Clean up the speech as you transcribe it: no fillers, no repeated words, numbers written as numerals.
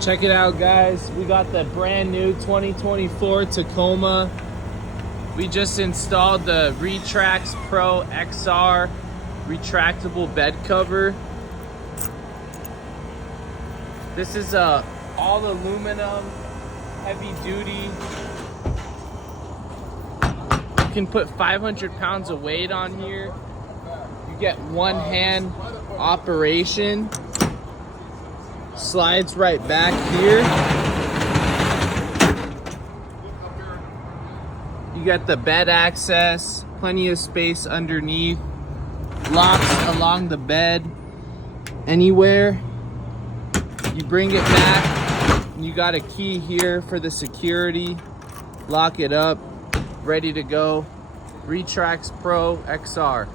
Check it out, guys. We got the brand new 2024 Tacoma. We just installed the RetraxPro XR Retractable bed cover. This is all aluminum, heavy duty. You can put 500 pounds of weight on here. You get one hand operation. Slides right back here. You got the bed access, plenty of space underneath. Locks along the bed anywhere. You bring it back, and you got a key here for the security. Lock it up, ready to go. RetraxPro XR.